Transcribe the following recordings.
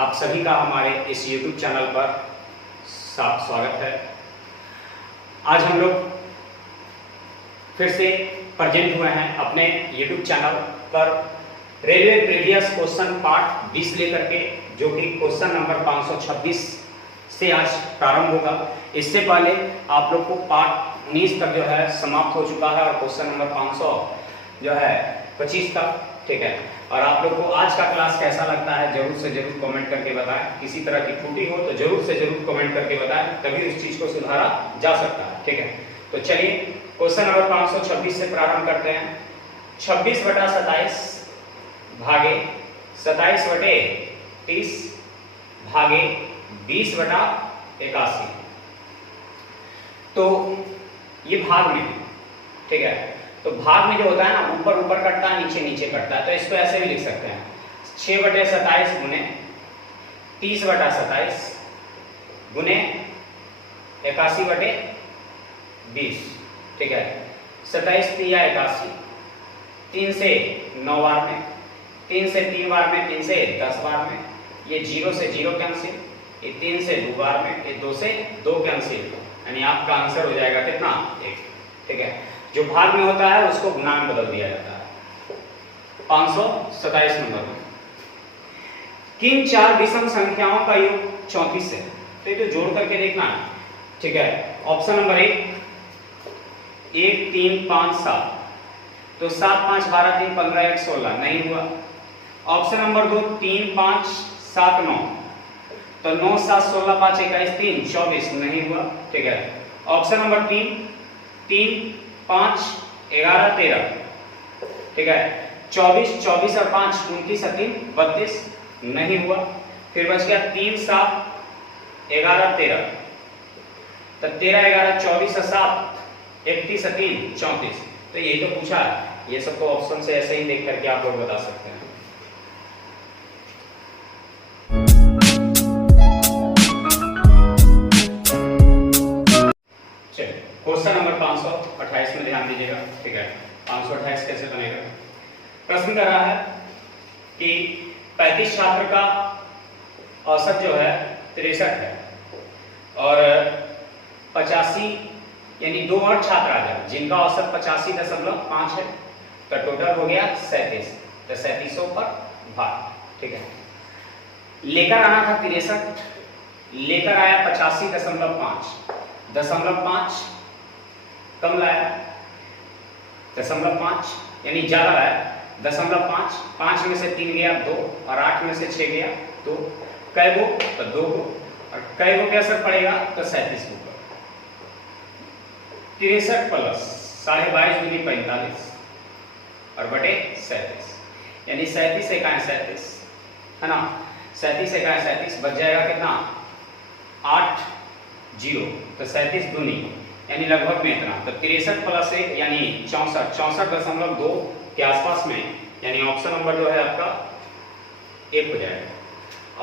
आप सभी का हमारे इस YouTube चैनल पर स्वागत है। आज हम लोग फिर से प्रेजेंट हुए हैं अपने YouTube चैनल पर रेलवे प्रीवियस क्वेश्चन पार्ट 20 लेकर के, जो कि क्वेश्चन नंबर 526 से आज प्रारंभ होगा। इससे पहले आप लोग को पार्ट 19 तक जो है समाप्त हो चुका है और क्वेश्चन नंबर 525 तक, ठीक है। और आप लोग को आज का क्लास कैसा लगता है जरूर से जरूर कमेंट करके बताएं। किसी तरह की त्रुटि हो तो जरूर से जरूर कमेंट करके बताएं, तभी उस चीज को सुधारा जा सकता है, ठीक है। तो चलिए क्वेश्चन नंबर 526 से प्रारंभ करते हैं। 26/27 भागे 27/30 भागे 20/81। तो ये भाग में, ठीक है। तो भाग में जो होता है ना, ऊपर ऊपर कटता है, नीचे नीचे कटता है। तो इसको ऐसे भी लिख सकते हैं 6/27 गुने 30/27 गुने 81/20, ठीक है। 27 3 81, 3 से 9 बार में, 3 से 3 बार में, 3 से 10 बार में, ये 0 से 0 कैंसिल, ये 3 से 2 बार में, ये 2 से 2 कैंसिल, यानी आपका आंसर हो जाएगा कितना? 1, ठीक है। जो भाग में होता है उसको गुना में बदल दिया जाता है। 527 नंबर में किन 4 विषम संख्याओं का योग 34 है? तो ये तो जोड़ करके देखना है, ठीक है। ऑप्शन नंबर 1 3 5 7, तो 7 5 12 3 15 1 16 नहीं हुआ। ऑप्शन नंबर 2 3 5 7 9, तो 9 7 16 5 21 3 24 नहीं हुआ, ठीक है। ऑप्शन नंबर 3 3 5 11 13, ठीक है। 24 24 और 5 29 और 3 32 नहीं हुआ। फिर बच गया 3 7 11 13, तो 13 11 24 और 7 31 और 3 34। तो यही तो पूछा है। ये सब तो ऑप्शन से ऐसे ही देख करके आप लोग बता सकते हैं। चलिए क्वेश्चन नंबर 528 में ध्यान दीजिएगा, ठीक है। 528 कैसे बनेगा? प्रश्न कर रहा है कि 35 छात्र का औसत जो है 63 है और 85 यानी 2 और छात्र आ गए जिनका औसत 85.5 है, तो टोटल हो गया 37। तो 3700 पर भाग, ठीक है। लेकर आना था 63, लेकर आया 85.5, 0.5 कम लाया, 0.5 यानी ज्यादा लाया, 0.5, 5 में से 3 गया 2 और 8 में से 6 गया 2, कै गो? तो 2 गो। और कै गो पे असर पड़ेगा? तो 37 गो पर। 63 प्लस 22.5 गुनी 45 और बटे 37, यानी 37 एकाएं 37 है ना। 37 एकाएं 37 बच जाएगा कितना? 8 0, तो 37 दूनी यानी लगभग में इतना। तो 63 प्लस 1 यानी 64, 64.2 के आसपास में, यानी ऑप्शन नंबर जो है आपका 1 हो जाएगा।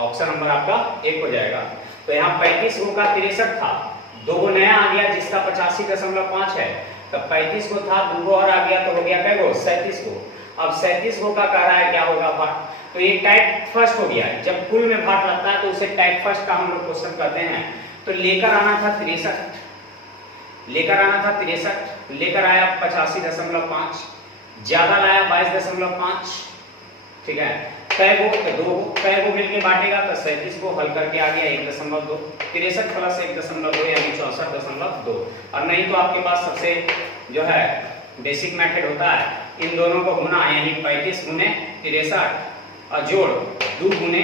ऑप्शन नंबर आपका 1 हो जाएगा। तो यहाँ 35 गो का 63 था, 2 गो नया आ गया जिसका 85.5 है, तो 35 गो था, 2 गो और आ गया, तो हो गया कै गो? 37 गो। अब 37 गो का कह रहा है क्या होगा भाग? तो ये टाइप फर्स्ट हो गया। जब कुल में भाग लगता है तो उसे टाइप फर्स्ट का हम लोग क्वेश्चन करते हैं। तो लेकर आना था 63, लेकर आना था 63, लेकर आया 85.5, ज्यादा लाया 22.5, ठीक है। कै गो? तो 2 गो। कै गो मिलके बांटेगा? तो 37 को हल करके आ गया 1.2, 63 प्लस 1.2 यानी 64.2। और नहीं तो आपके पास सबसे जो है बेसिक मेथड होता है, इन दोनों को गुना, यानी 35 गुने 63 और जोड़ 2 गुने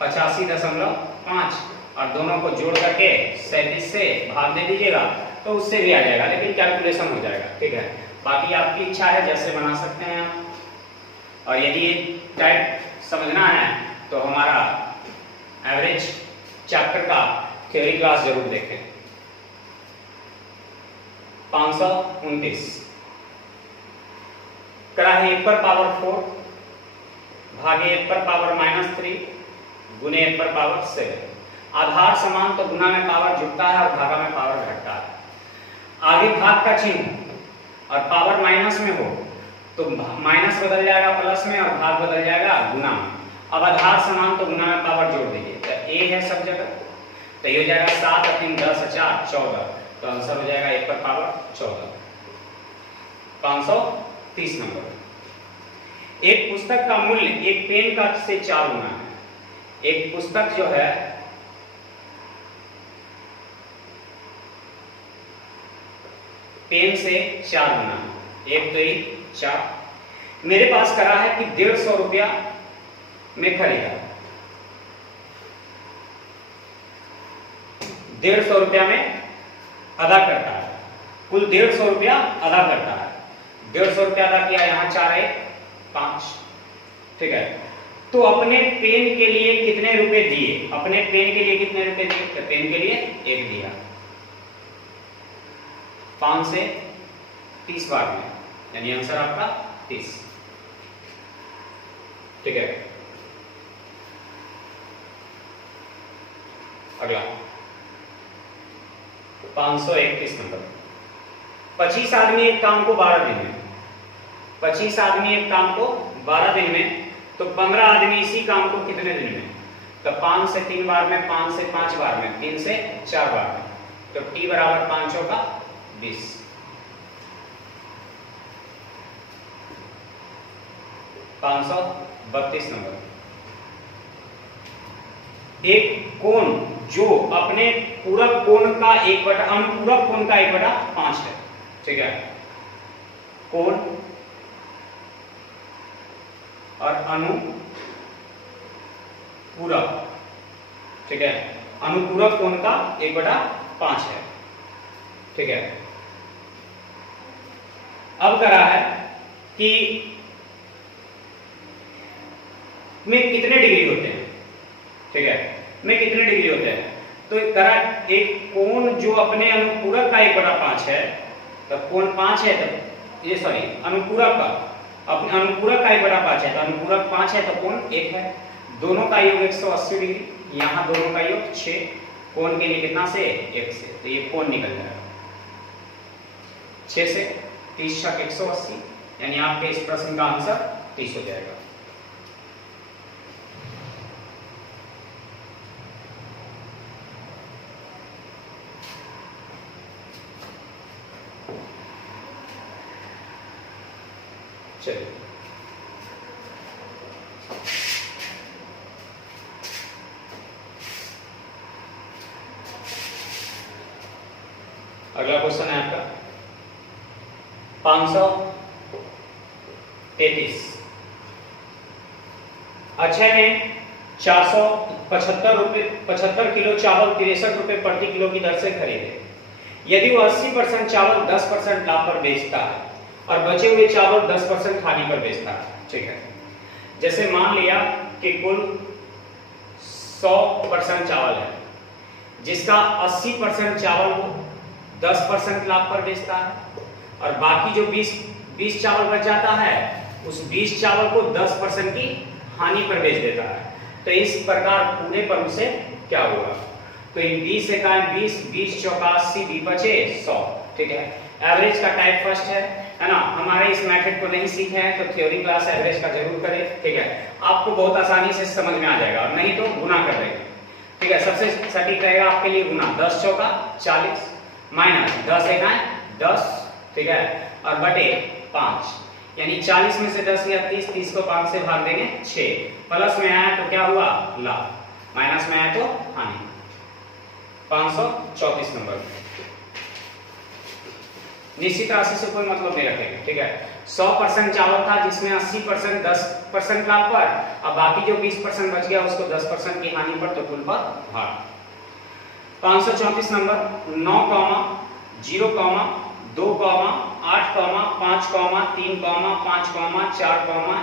85.5 और दोनों को जोड़ करके 37 से भाग दे दीजिएगा, तो उससे भी आ जाएगा, लेकिन कैलकुलेशन हो जाएगा, ठीक है। बाकी आपकी इच्छा है, जैसे बना सकते हैं आप। और यदि ये टाइप समझना है तो हमारा एवरेज चैप्टर का थ्योरी क्लास जरूर देखें। 529 करा है 1 पर पावर 4 भागे 1 पर पावर -3 गुने 1 पर पावर 7। आधार समान तो गुना में पावर जुटता है और भागा में पावर घटता है। आगे भाग का चिन्ह और पावर माइनस में हो तो माइनस बदल जाएगा प्लस में और भाग बदल जाएगा गुना में। अब आधार समान तो गुना में पावर जोड़ दीजिए, तो ए है सब जगह, तो ये हो जाएगा 7 और 3 10 और 4 14, तो आंसर हो जाएगा 1 पर पावर 14, 530 नंबर। एक पुस्तक का मूल्य एक पेन का से 4 गुना है। एक पुस्तक जो है पेन से 4 गुना है, 1 तो 4, मेरे पास करा है कि 150 रुपया में खरीदा, 150 रुपया में अदा करता है, कुल 150 रुपया अदा करता है, 150 रुपया अदा किया, यहाँ 4 है 5, ठीक है। तो अपने पेन के लिए कितने रुपए दिए, अपने पेन के लिए कितने रुपए दिए, तो पेन के लिए 1 दिया, 5 से 30 बार में, यानी आंसर आपका 30, ठीक है। अगला 531 नंबर। 25 आदमी एक काम को 12 दिन में, 25 आदमी एक काम को 12 दिन में, तो 15 आदमी इसी काम को कितने दिन में, तो 5 से 3 बार में, 5 से 5 बार में, 3 से 4 बार में, तो t बराबर 5 का 20। 532 नंबर। एक कोण जो अपने पूरक कोण का 1/, अनुपूरक कोण का 1/5 है, ठीक है, कोण और अनुपूरक, ठीक है, अनुपूरक कोण का 1/5 है, ठीक है। अब करा है कि में कितने डिग्री होते हैं, ठीक है, में कितने डिग्री होते हैं, तो करा एक कोण जो अपने अनुपूरक का 1/5 है, तो कोण 5 है, तो ये सॉरी अनुपूरक का, अपने अनुपूरक का 1/5 है, तो अनुपूरक 5 है, तो कोण 1 है, दोनों का योग 180 डिग्री, यहाँ दोनों का योग 6, कोण के लिए कितना से 1 से, तो ये कोण निकल जाएगा 6 से 30 छक 180, यानी आपके इस प्रश्न का आंसर 30 हो जाएगा। चलिए अगला क्वेश्चन है आपका 533। अक्षय ने 475 किलो चावल 63 रुपए प्रति किलो की दर से खरीदे। यदि वो 80% चावल 10% लाभ पर बेचता है और बचे हुए चावल 10% हानि पर बेचता है, ठीक है। जैसे मान लिया कि कुल 100% चावल है, जिसका 80% चावल वो 10% लाभ पर बेचता है, और बाकी जो 20 चावल बच जाता है, उस 20 चावल को 10% की हानि पर बेच देता है। तो इस प्रकार पूरे पर उसे क्या होगा, तो 20 से 20 चौका 80, 20 बचे 100, ठीक है। एवरेज का टाइप फर्स्ट है ना, हमारे इस मेथड को नहीं सीखे हैं तो थ्योरी क्लास एवरेज का जरूर करें, ठीक है, आपको बहुत आसानी से समझ में आ जाएगा, और नहीं तो गुना कर देंगे, ठीक है। सबसे सटीक रहेगा आपके लिए गुना, 10 चौका 40 माइनस 10 एकाएं 10, ठीक है, और बटे 5, यानी 40 में से 10 या 30, 30 को 5 से भाग देंगे 6, प्लस में आया तो क्या हुआ लाभ, माइनस में आया तो हानि। 534 नंबर। निश्चित राशि से कोई मतलब नहीं रखेंगे, ठीक है। 100% चावल था जिसमें 80% 10% लाभ पर, अब बाकी जो 20% बच गया उसको 10% की हानि पर, तो कुल पर भाग। 534 नंबर। 9, 0, 2, 8, 5, 3, 5, 4,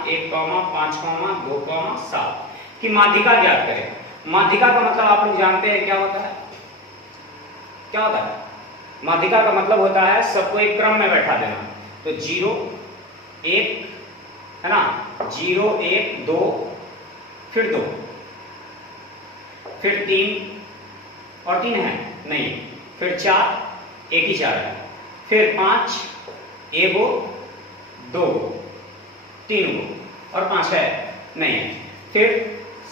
1, 5, 2, 7 की माध्यिका ज्ञात करें। माध्यिका का मतलब आप लोग जानते हैं क्या होता है, क्या होता है माध्यिका का मतलब होता है सबको एक क्रम में बैठा देना। तो 0, 1 है ना, 0, 1, 2, फिर 2, फिर 3 और 3 है नहीं, फिर 4, एक ही 4 है, फिर 5, 1 गो 2 गो 3 गो और 5 है नहीं, फिर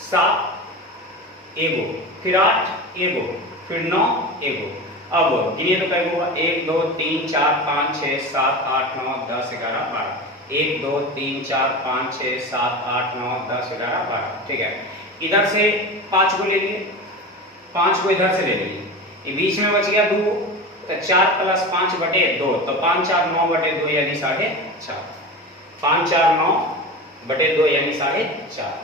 7 एगो, फिर 8 एगो, फिर 9 एगो। अब गिनिए तो कई होगा, 1 2 3 4 5 6 7 8 9 10 11 12। 1 2 3 4 5 6 7 8 9 10 11 12। ठीक है, इधर से 5 को ले लिए, 5 को इधर से ले लिए, ये बीच में बच गया 2, तो 4 + 5 बटे 2, तो 5 4 9 बटे 2 यानी 4.5। 5 4 9 बटे 2 यानी 4.5।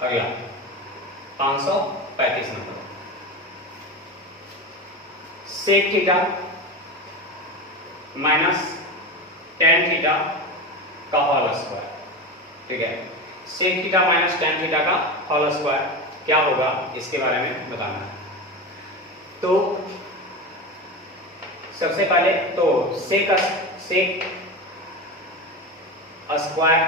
अगला 535 number, sec theta minus tan theta का होल स्क्वायर। ठीक है, sec theta minus tan theta का होल स्क्वायर क्या होगा इसके बारे में बताना है। तो सबसे पहले तो सेक स्क्वायर,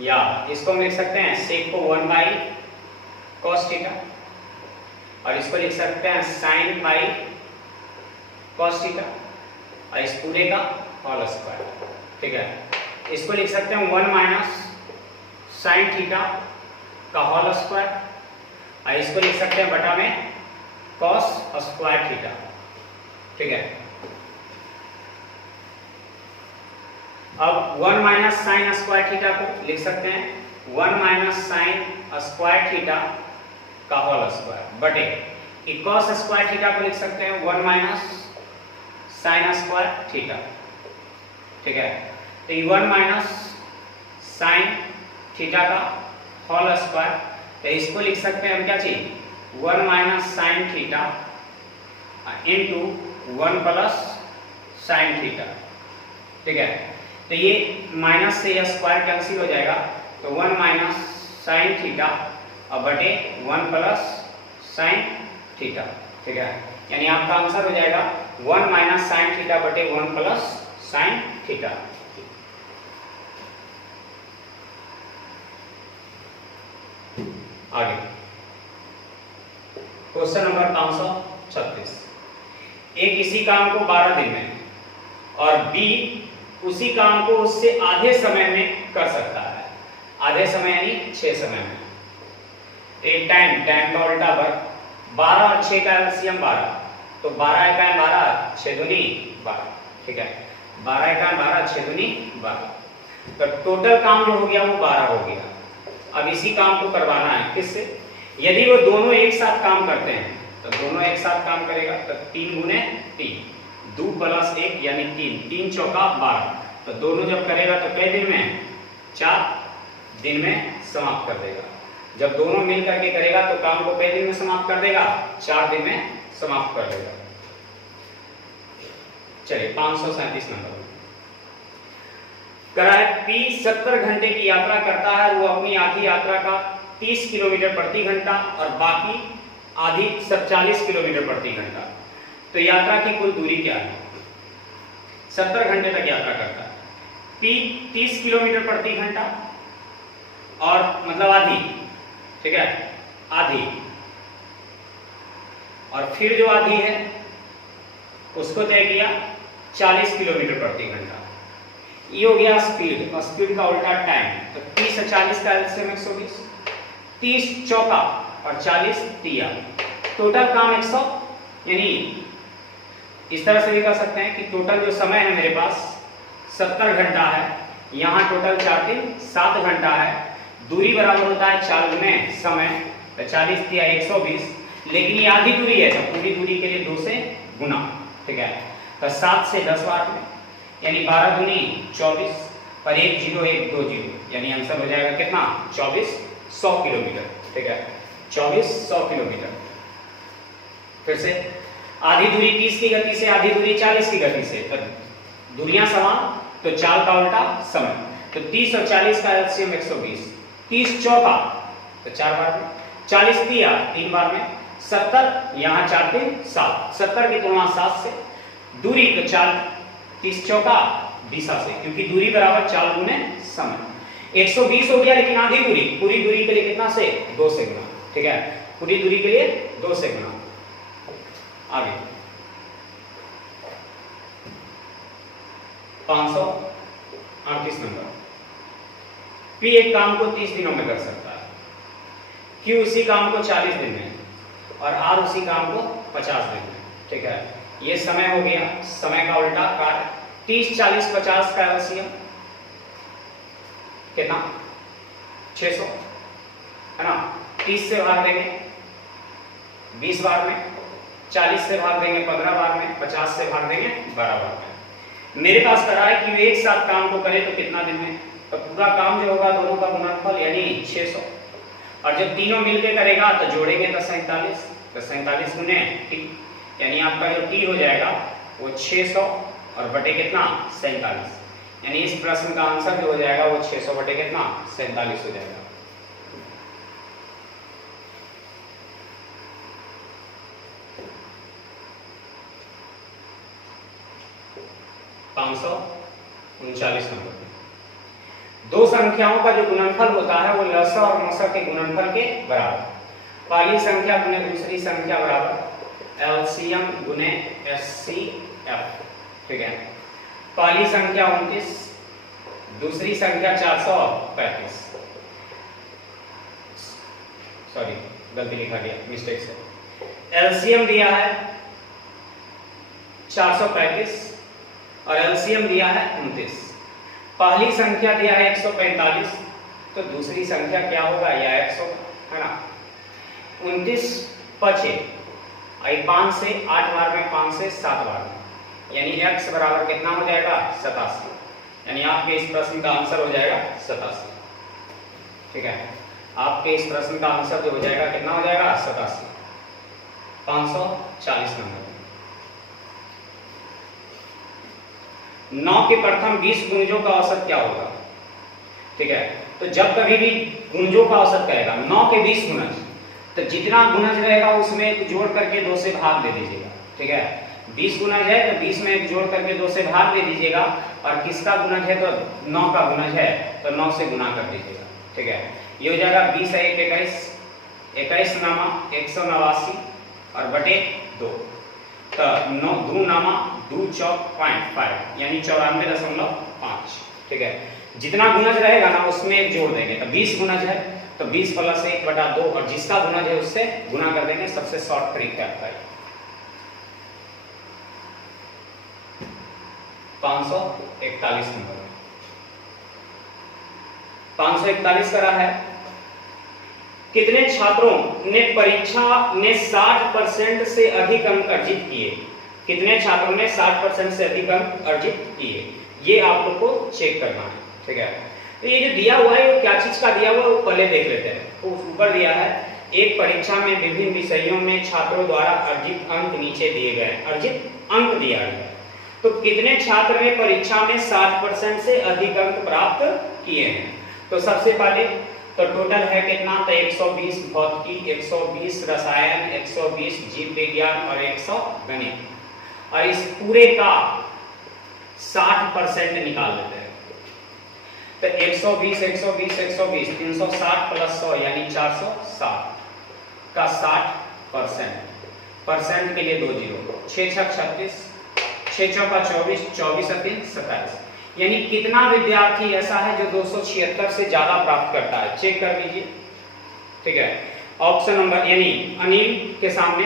या इसको हम लिख सकते हैं सेक को 1/cos थीटा, और इसको लिख सकते हैं sin cos थीटा, और इस पूरे का होल स्क्वायर। ठीक है, इसको लिख सकते हैं 1 - sin थीटा का होल स्क्वायर, और इसको लिख सकते हैं बटा में cos स्क्वायर थीटा। ठीक है, अब 1 - sin स्क्वायर थीटा को लिख सकते हैं 1 - sin स्क्वायर थीटा का होल स्क्वायर बटे cos स्क्वायर थीटा को लिख सकते हैं 1 - sin स्क्वायर थीटा। ठीक है, तो 1 - sin थीटा का होल स्क्वायर, तो इसको लिख सकते हैं हम क्या चाहिए 1 - sin theta into 1 + sin theta. ठीक है, तो ये माइनस से यह स्क्वायर कैंसिल हो जाएगा, तो 1 - sin थीटा और बटे 1 + sin थीटा। ठीक है, यानी आपका आंसर हो जाएगा 1 - sin थीटा बटे 1 + sin थीटा। आगे क्वेश्चन नंबर 536, ए किसी काम को 12 दिन में और बी उसी काम को उससे आधे समय में कर सकता है। आधे समय यानी 6 समय में। एक टाइम का उल्टा वर्ग, 12 और 6 का एलसीएम 12, तो 12 × 12 6 दूनी 12। ठीक है, 12 × 12 6 दूनी 12, तो टोटल काम जो हो गया वो 12 हो गया। अब इसी काम को करवाना है किससे, यदि वो दोनों एक साथ काम करते हैं तो दोनों एक साथ काम करेगा, तो 3 × 3 2 + 1 यानी 3, 3 चौका 12, तो दोनों जब करेगा तो कई दिन में 4 दिन में समाप्त कर देगा। जब दोनों मिल करके करेगा तो काम को कई दिन में समाप्त कर देगा, 4 दिन में समाप्त कर देगा। चलिए 537 नंबर करा है, P 70 घंटे की यात्रा करता है, वो अपनी आधी यात्रा का 30 किलोमीटर प्रति घंटा और बाकी आधी 40 किलोमीटर प्रति घंटा। तो यात्रा की कुल दूरी क्या है, 70 घंटे तक यात्रा करता है, P 30 किलोमीटर प्रति घंटा और मतलब आधी। ठीक है, आधी, और फिर जो आधी है उसको तय किया 40 किलोमीटर प्रति घंटा। ये हो गया स्पीड, और स्पीड का उल्टा टाइम, तो 30 और 40 का एलसीएम 120, 30 चौका और 40 तिया, टोटल काम 100। यानी इस तरह से भी कर सकते हैं कि टोटल जो समय है मेरे पास 70 घंटा है, यहाँ टोटल 4 दिन 7 घंटा है, दूरी बराबर होता है 4 में समय, तो 40 तिया 120, लेकिन ये आधी दूरी है तो पूरी दूरी के लिए 2 से गुना। ठीक है, तो 7 से 10 बार में यानी 12 दूनी 24, पर 1 0 1 2 0, यानी आंसर हो जाएगा कितना 24 100 किलोमीटर। ठीक है, 24 100 किलोमीटर। फिर से आधी दूरी 30 की गति से, आधी दूरी 40 की गति से, तो दूरियां समान तो चाल का उल्टा समय, तो 30 और 40 का एलसीएम 120, 30 चौका तो 4 बार में, 40 तिया 3 बार में, 70 यहाँ 4 3 7, 70 की तुलना 7 से, दूरी तो 4 30 चौका 20 से, क्योंकि दूरी बराबर 4 गुने समय। 120 हो गया, लेकिन आधी दूरी, पूरी दूरी के लिए कितना से 2 से गुना। ठीक है, पूरी दूरी के लिए 2 से गुना। आगे 538 नंबर। P एक काम को 30 दिनों में कर सकता है, Q उसी काम को 40 दिन में और R उसी काम को 50 दिन में। ठीक है, ये समय हो गया, समय का उल्टा कार्य। 30 40 50 का एलसीएम कितना? 600 है ना। 30 से भाग देंगे 20 बार में, 40 से भाग देंगे 15 बार में, 50 से भाग देंगे 12 बार में। मेरे पास करा है कि एक साथ काम को करे तो कितना दिन में, तो पूरा काम जो होगा दोनों का गुणनफल यानी 600, और जब तीनों मिलकर करेगा तो जोड़ेंगे तो 47, तो 47 गुने टी, यानी आपका जो टी हो जाएगा वो 600 और बटे कितना? 47। यानी इस प्रश्न का आंसर जो हो जाएगा वो 600 बटे कितना? 47 हो जाएगा। $539 नंबर। दो संख्याओं का जो गुणनफल होता है वो लसा और मसा के गुणनफल के बराबर। पहली संख्या गुने दूसरी संख्या बराबर एलसीएम गुने एचसीएफ। ठीक है, पहली संख्या 29, दूसरी संख्या 435। सॉरी, गलती लिखा गया, मिस्टेक से। एलसीएम दिया है 435 और एलसीएम दिया है 29। पहली संख्या दिया है 145, तो दूसरी संख्या क्या होगा? या 100 है ना। 29 5 5 से 8 बार में, 5 से 7 बार में, यानी x बराबर कितना हो जाएगा? 87। यानी आपके इस प्रश्न का आंसर हो जाएगा 87। ठीक है, आपके इस प्रश्न का आंसर जो हो जाएगा कितना हो जाएगा? 87। 540 नंबर। 9 के प्रथम 20 गुणजों का औसत क्या होगा? ठीक है, तो जब कभी भी गुणजों का औसत करेगा 9 के 20 गुणज, तो जितना गुणज रहेगा उसमें जोड़ करके 2 से भाग दे दीजिएगा। ठीक है, 20 गुणज है तो 20 में जोड़ करके 2 से भाग दे दीजिएगा, और किसका गुणज है? तो 9 का गुणज है तो 9 से गुना कर दीजिएगा। ठीक है, ये हो जाएगा 20 है 21, 21 नामा 189 और बटे 2, तो 9 2 नामा 2 चौक 0.5 यानी 94.5। ठीक है, जितना गुणज रहेगा ना उसमें एक जोड़ देंगे, तो 20 गुणज है तो 20 + 1/2, और जिसका गुणज है उससे गुना कर देंगे। सबसे शॉर्ट तरीका है 541 नंबर। 541 करा है। कितने छात्रों ने परीक्षा में 60% से अधिक अंक अर्जित किए? कितने छात्रों ने 60% से अधिक अंक अर्जित किए? ये आप लोग को चेक करना है। ठीक है, तो ये जो दिया हुआ है वो क्या चीज का दिया हुआ है वो पहले देख लेते हैं। तो ऊपर दिया है एक परीक्षा में विभिन्न विषयों में छात्रों द्वारा अर्जित अंक नीचे दिए गए। अर्जित अंक दिया गया, तो कितने छात्र ने परीक्षा में 60% से अधिक अंक प्राप्त किए हैं? तो सबसे पहले तो टोटल है कितना? तो 120 भौतिकी, 120 रसायन, 120 जीव विज्ञान और 100 गणित, और इस पूरे का 60% निकाल लेते हैं। तो 120 120 120 360 + 100 यानी 460 का 60%। परसेंट के लिए 2 जीरो, 6 6 36, 6 चौका 24, 24 3 27। यानी कितना विद्यार्थी ऐसा है जो 276 से ज्यादा प्राप्त करता है? चेक कर लीजिए। ठीक है, ऑप्शन नंबर यानी अनिल के सामने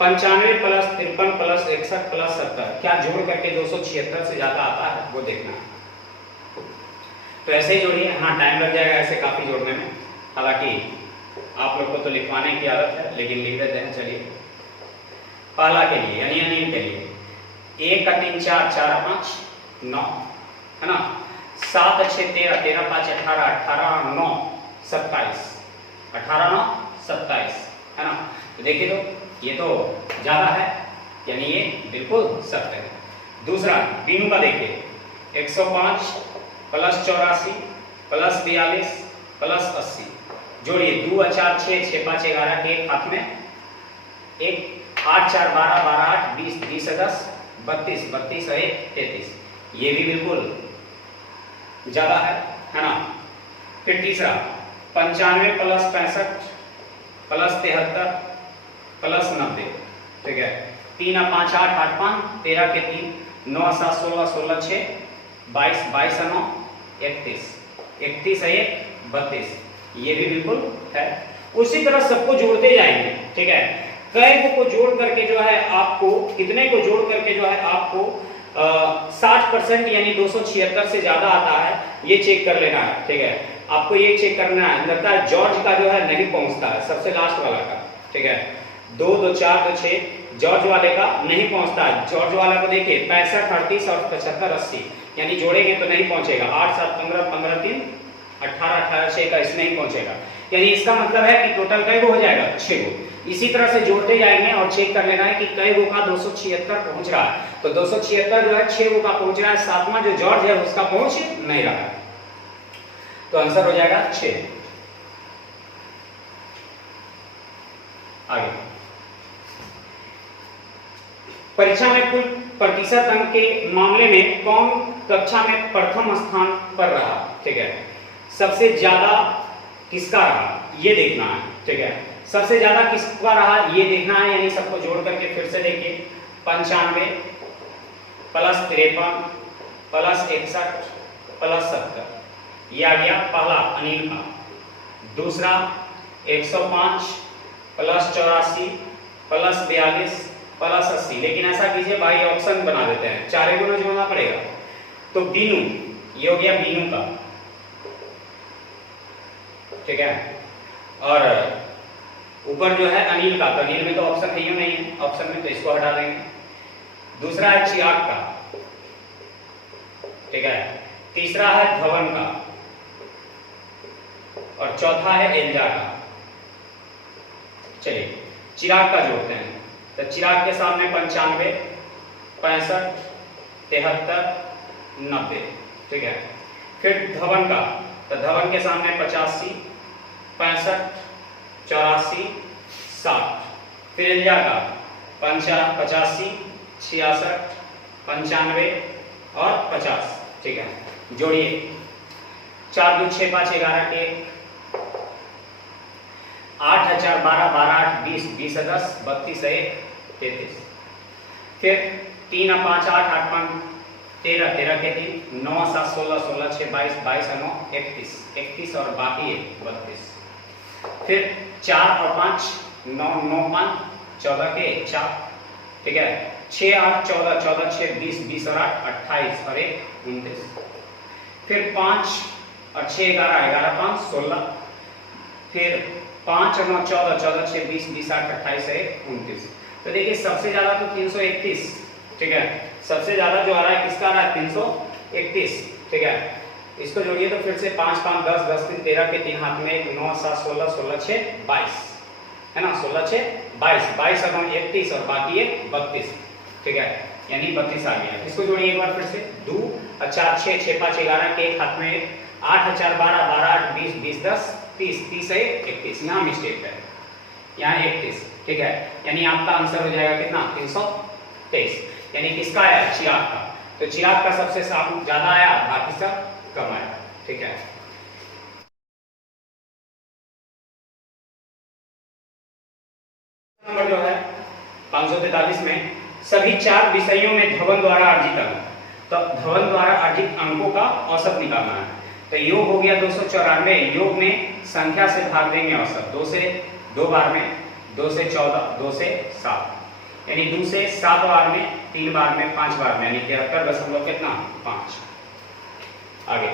95 + 53 + 61 + 70 क्या जोड़ करके 276 से ज्यादा आता है वो देखना है। तो ऐसे ही जोड़िए। हाँ, टाइम लग जाएगा ऐसे काफी जोड़ने में, हालांकि आप लोग को तो लिखवाने की आदत है, लेकिन लिख देते हैं। चलिए, पहला के लिए यानी अनिल के लिए 1 का 3 4 4 5 9 है ना, 7 6 13 13 5 18 18 9 27 18 9 27 है ना। तो देखिए, तो ये तो ज्यादा है, यानी ये बिल्कुल सत्य है। दूसरा बीनू का देखिए 105 + 84 + 42 + 80 जोड़िए। 2 4 6 6 5 11 के एक हाथ में, एक 8 4 12 12 8 20 20 10 32 32 1 33। ये भी बिल्कुल ज्यादा है ना। फिर तीसरा 95 + 65 + 73 + 90। ठीक है, 3 5 8 8 5 13 के 3 9 7 16 16 6 22, 22 9 31, 31 है 32, ये भी बिल्कुल है। उसी तरह सबको जोड़ते जाएंगे, ठीक है। कई को जोड़ करके जो है आपको, कितने को जोड़ करके जो है आपको 60% यानी 276 से ज्यादा आता है, ये चेक कर लेना है, ठीक है। आपको ये चेक करना है, लगता है जॉर्ज का जो है नहीं पहुंचता है, सबसे लास्ट वाला का, ठीक है। 2 2 4 2 6 जॉर्ज वाले का नहीं पहुंचता है। जॉर्ज वाला को देखिए 65 38 और 75 80, यानी जोड़ेंगे तो नहीं पहुंचेगा। 8 7 15 15 3 18 18 6 का इसमें नहीं पहुंचेगा, यानी इसका मतलब है कि टोटल कई गो हो जाएगा 6 गो। इसी तरह से जोड़ते जाएंगे और चेक कर लेना है कि कई गो का 276 पहुंच रहा है। तो 276 जो है 6 गो का पहुंच रहा है, सातवां जो जॉर्ज है उसका पहुंच नहीं रहा है, तो आंसर हो जाएगा 6। आगे परीक्षा में कुल प्रतिशत अंक के मामले में कौन कक्षा में प्रथम स्थान पर रहा, ठीक है। सबसे ज्यादा किसका रहा ये देखना है, ठीक है। सबसे ज्यादा किसका रहा ये देखना है, यानी सबको जोड़ करके फिर से देखिए। 95 प्लस 53 प्लस 61 प्लस 70, ये आ गया पहला अनिल का। दूसरा 105 प्लस 84 प्लस 42 प्लस 80, लेकिन ऐसा कीजिए भाई ऑप्शन बना देते हैं, चारे गुना जोड़ना पड़ेगा। तो बीनू, ये हो गया बीनू का, ठीक है। और ऊपर जो है अनिल का, तो अनिल में तो ऑप्शन है ही नहीं है, ऑप्शन में तो इसको हटा देंगे। दूसरा है चिराग का, ठीक है। तीसरा है धवन का और चौथा है एल्जा का। चलिए चिराग का जोड़ते हैं, तो चिराग के सामने 95 65 73 90, ठीक है। फिर धवन का, तो धवन के सामने 85 65 84 60। फिर एल्जा का 85 66 95 और 50, ठीक है। जोड़िए 4 2 6 5 11 के 8 4 12 12 8 20 20 10 32 1 33। फिर 3 5 8 8 5 13 13 के 3 9 7 16 16 6 22 22 9 31 31 और बाकी 32। फिर 4 और 5 9 9 5 14 के 4, ठीक है। 6 8 14 14 6 20 20 और 8 28 और 1 29। फिर 5 और 6 11 11 5 16। फिर 5 और 9 14 14 6 20 20 8 28 1 29। तो देखिए सबसे ज्यादा तो 331, ठीक है। सबसे ज्यादा जो आ रहा है किसका आ रहा है 331, ठीक है। इसको जोड़िए तो फिर से 5 5 10 10 3 13 के 3 हाथ में 9 7 16 16 6 22, है ना। 16 6 22 22 और 9 31 और बाकी 32, ठीक है। यानी 32 आ गया। इसको जोड़िए एक बार फिर से। 2 और 4 6 6 5 11 के एक हाथ में 8 4 12 12 8 20 20 10 30 30 है 31, यहाँ मिस्टेक है, यहाँ 31, ठीक है। यानी आपका आंसर हो जाएगा कितना 323, यानी किसका आया चिराग का। तो चिराग का सबसे ज्यादा आया, बाकी सब कम आया, ठीक है। नंबर जो है 543 में सभी 4 विषयों में धवन द्वारा अर्जित अंक, तो धवन द्वारा अर्जित अंकों का औसत निकालना है। तो योग हो गया 294, योग में संख्या से भाग देंगे औसत, 2 से 2 बार में, 2 से 14 2 से 7, यानी 2 से 7 बार में, 3 बार में, 5 बार में, यानी 73 कितना 5। आगे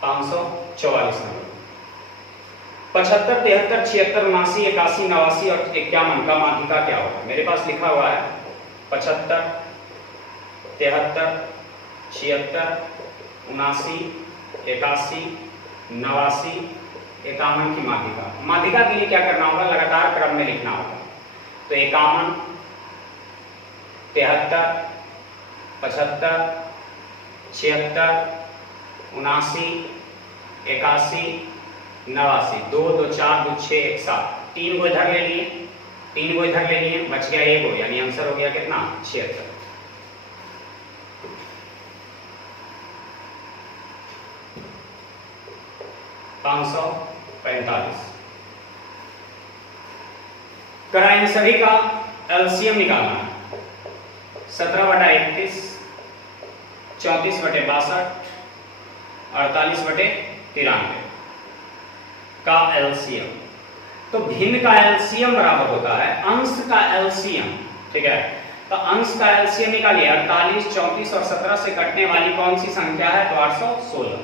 544 नंबर 75 73 76 79 81 89 और 51 का माध्यिका क्या होगा। मेरे पास लिखा हुआ है 75 73 76 79 81 89 51 की माध्यिका। माध्यिका के लिए क्या करना होगा, लगातार क्रम में लिखना होगा। तो 51 73 75 76 79 81 89, 2 2 4 2 6 1 7, 3 को इधर ले लिए, 3 को इधर ले लिए, बच गया 1 को, यानी आंसर हो गया कितना 76। करा इन सभी का एलसीएम निकालना है। 17/31, 34/62, 48/93 का एलसीएम। तो भिन्न का एलसीएम बराबर होता है अंश का एलसीएम, ठीक है। तो अंश का एलसीएम निकालिए, 48, 34 और 17 से कटने वाली कौन सी संख्या है, तो 816।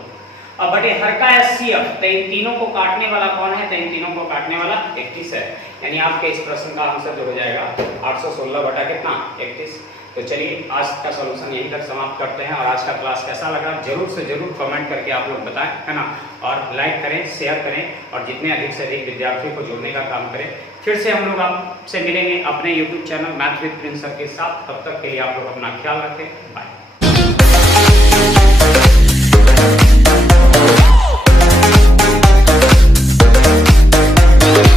अब बटे हर का एचसीएफ, तो इन तीनों को काटने वाला कौन है, तो इन तीनों को काटने वाला 31 है। यानी आपके इस प्रश्न का आंसर जो हो जाएगा 816 बटा कितना, 31। तो चलिए आज का सॉल्यूशन यहीं तक समाप्त करते हैं। और आज का क्लास कैसा लगा जरूर से जरूर कमेंट करके आप लोग बताएं, है ना। और लाइक करें, शेयर करें और जितने अधिक से अधिक विद्यार्थियों को जोड़ने का काम करें। फिर से हम लोग आपसे मिलेंगे अपने YouTube channel math with Prince sir के साथ। तब तक के लिए आप लोग अपना ख्याल रखें। बाय।